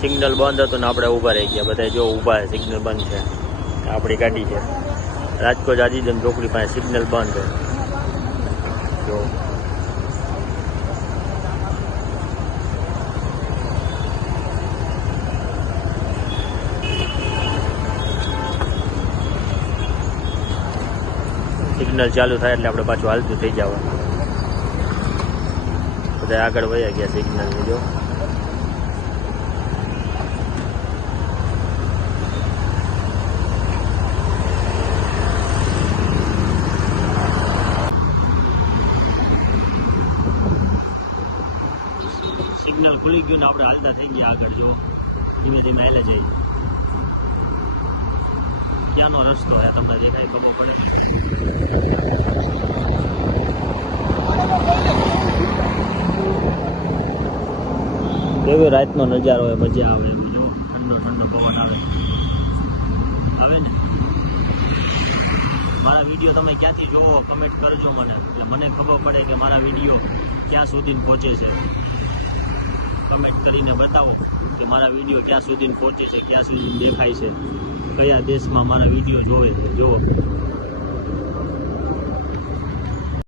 Signal બંધ હતું ને આપણે ઊભા રહી ગયા બધા. જો ઊભા છે, સિગ્નલ બંધ છે. આપણી ગાડી છે રાજકોટ આજીજન ચોકડી પાસે સિગ્નલ બંધ છે. જો સિગ્નલ ચાલુ થાય એટલે આપણે પાછું હાલતું થઈ જવાનું. બધા આગળ વયા ગયા સિગ્નલની. જો સિગ્નલ ખુલી ગયું ને આપણે હાલતા થઈ ગયા આગળ. જો ધીમે ધીમે હાલે જાય. ક્યાંનો રસ્તો હોય તમને દેખાય ખબર પડે. કેવો રાતનો નજારો હોય, મજા આવે. જો ઠંડો ઠંડો પવન આવે ને. મારા વિડીયો તમે ક્યાંથી જોવો કમેન્ટ કરજો મને, એટલે મને ખબર પડે કે મારા વિડીયો ક્યાં સુધી પહોંચે છે. કમેન્ટ કરીને બતાવો કે મારા વિડીયો ક્યાં સુધી પહોંચે છે, ક્યાં સુધી દેખાય છે, કયા દેશમાં મારા વિડીયો જોવે છે. જુઓ